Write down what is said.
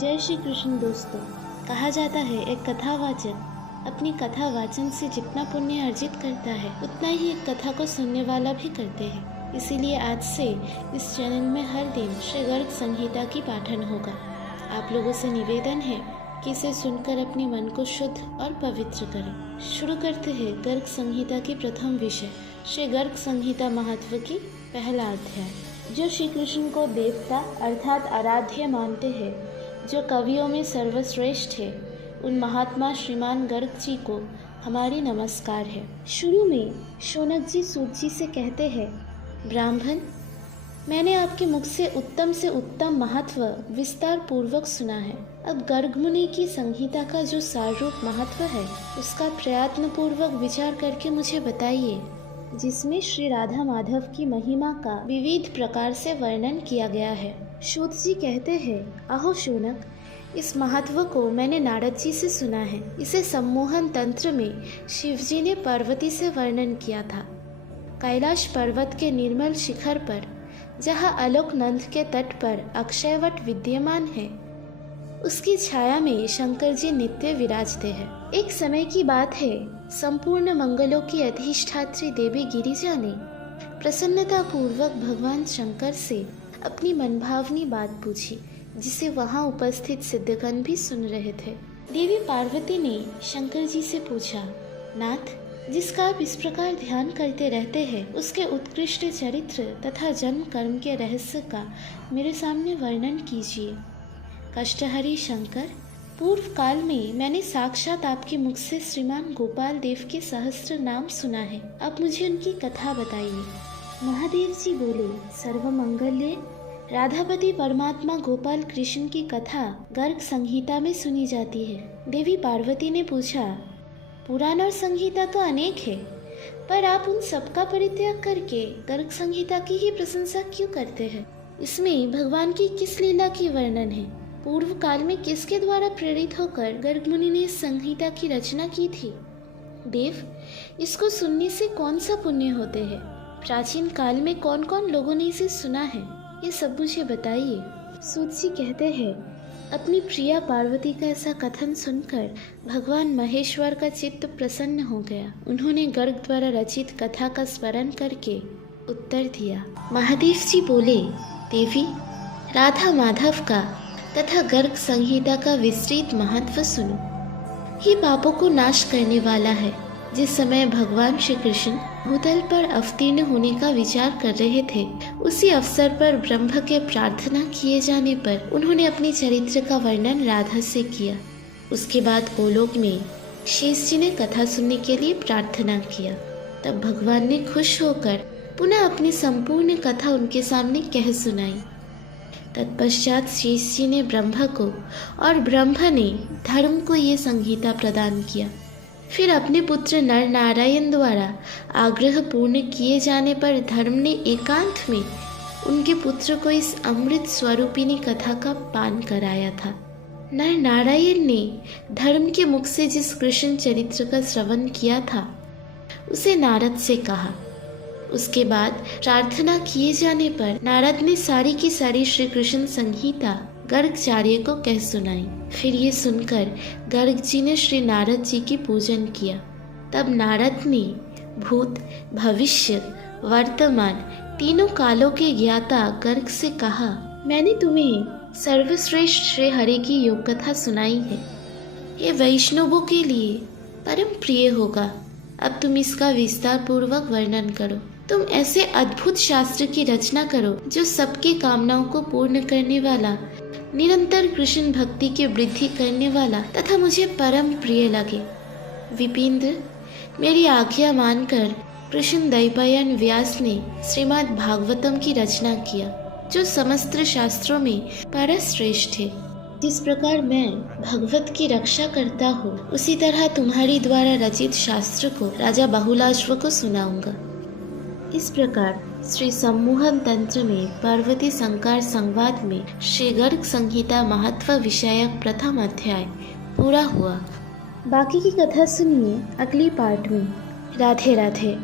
जय श्री कृष्ण दोस्तों। कहा जाता है एक कथावाचक अपनी कथा वाचन से जितना पुण्य अर्जित करता है उतना ही एक कथा को सुनने वाला भी करते हैं। इसीलिए आज से इस चैनल में हर दिन श्री गर्ग संहिता की पाठन होगा। आप लोगों से निवेदन है कि इसे सुनकर अपने मन को शुद्ध और पवित्र करें। शुरू करते हैं गर्ग संहिता की प्रथम विषय श्री गर्ग संहिता महत्व की पहला अध्याय। जो श्री कृष्ण को देवता अर्थात आराध्य मानते हैं, जो कवियों में सर्वश्रेष्ठ है, उन महात्मा श्रीमान गर्ग जी को हमारी नमस्कार है। शुरू में शौनक जी सूत जी से कहते हैं, ब्राह्मण, मैंने आपके मुख से उत्तम महत्व विस्तार पूर्वक सुना है। अब गर्ग मुनि की संहिता का जो साररूप महत्व है उसका प्रयत्न पूर्वक विचार करके मुझे बताइए, जिसमें श्री राधा माधव की महिमा का विविध प्रकार से वर्णन किया गया है। सूत जी कहते हैं, आहो शौनक, इस महत्व को मैंने नारद जी से सुना है। इसे सम्मोहन तंत्र में शिव जी ने पार्वती से वर्णन किया था। कैलाश पर्वत के निर्मल शिखर पर, जहाँ अलोकनंद के तट पर अक्षयवट विद्यमान है, उसकी छाया में शंकर जी नित्य विराजते हैं। एक समय की बात है, संपूर्ण मंगलों की अधिष्ठात्री देवी गिरिजा ने प्रसन्नता पूर्वक भगवान शंकर से अपनी मनभावनी बात पूछी, जिसे वहां उपस्थित सिद्धगण भी सुन रहे थे। देवी पार्वती ने शंकर जी से पूछा, नाथ, जिसका आप इस प्रकार ध्यान करते रहते हैं, उसके उत्कृष्ट चरित्र तथा जन्म कर्म के रहस्य का मेरे सामने वर्णन कीजिए। कष्टहरी शंकर, पूर्व काल में मैंने साक्षात आपके मुख से श्रीमान गोपाल देव के सहस्त्र नाम सुना है। अब मुझे उनकी कथा बताइए। महादेव जी बोले, सर्वमंगल्य राधापति परमात्मा गोपाल कृष्ण की कथा गर्ग संहिता में सुनी जाती है। देवी पार्वती ने पूछा, पुराण और संहिता तो अनेक है, पर आप उन सबका परित्याग करके गर्ग संहिता की ही प्रशंसा क्यों करते हैं? इसमें भगवान की किस लीला की वर्णन है? पूर्व काल में किसके द्वारा प्रेरित होकर गर्ग मुनि ने इस संहिता की रचना की थी? देव, इसको सुनने से कौन सा पुण्य होते हैं? प्राचीन काल में कौन कौन लोगों ने इसे सुना है, ये सब मुझे बताइए। सूत जी कहते हैं, अपनी प्रिया पार्वती का ऐसा कथन सुनकर भगवान महेश्वर का चित्त प्रसन्न हो गया। उन्होंने गर्ग द्वारा रचित कथा का स्मरण करके उत्तर दिया। महादेव जी बोले, देवी, राधा माधव का तथा गर्ग संहिता का विस्तृत महत्व सुनो। ये पापों को नाश करने वाला है। जिस समय भगवान श्री कृष्ण भूतल पर अवतीर्ण होने का विचार कर रहे थे, उसी अवसर पर ब्रह्म के प्रार्थना किए जाने पर उन्होंने अपने चरित्र का वर्णन राधा से किया। उसके बाद गोलोक में शेष जी ने कथा सुनने के लिए प्रार्थना किया। तब भगवान ने खुश होकर पुनः अपनी संपूर्ण कथा उनके सामने कह सुनाई। तत्पश्चात शेष जी ने ब्रह्मा को और ब्रह्मा ने धर्म को ये संहिता प्रदान किया। फिर अपने पुत्र नर नारायण द्वारा आग्रह पूर्ण किए जाने पर धर्म ने एकांत में उनके पुत्र को इस अमृत स्वरूपिणी कथा का पान कराया था। नर नारायण ने धर्म के मुख से जिस कृष्ण चरित्र का श्रवण किया था, उसे नारद से कहा। उसके बाद प्रार्थना किए जाने पर नारद ने सारी की सारी श्री कृष्ण संहिता गर्गाचार्य को कह सुनाई। फिर ये सुनकर गर्ग जी ने श्री नारद जी की पूजन किया। तब नारद ने भूत, भविष्य, वर्तमान तीनों कालों के ज्ञाता गर्ग से कहा, मैंने तुम्हें सर्वश्रेष्ठ श्री हरि की योग कथा सुनाई है। ये वैष्णवों के लिए परम प्रिय होगा। अब तुम इसका विस्तार पूर्वक वर्णन करो। तुम ऐसे अद्भुत शास्त्र की रचना करो जो सबकी कामनाओं को पूर्ण करने वाला, निरंतर कृष्ण भक्ति की वृद्धि करने वाला तथा मुझे परम प्रिय लगे। विपिंद्र, मेरी आज्ञा मानकर कृष्ण द्वैपायन व्यास ने श्रीमद् भागवतम की रचना किया, जो समस्त शास्त्रों में परश्रेष्ठ है। जिस प्रकार मैं भगवत की रक्षा करता हूँ, उसी तरह तुम्हारी द्वारा रचित शास्त्र को राजा बहुलाश्व को सुनाऊंगा। इस प्रकार श्री सम्मोहन तंत्र में पार्वती संकार संवाद में श्री गर्ग संहिता महत्व विषयक प्रथम अध्याय पूरा हुआ। बाकी की कथा सुनिए अगली पार्ट में। राधे राधे।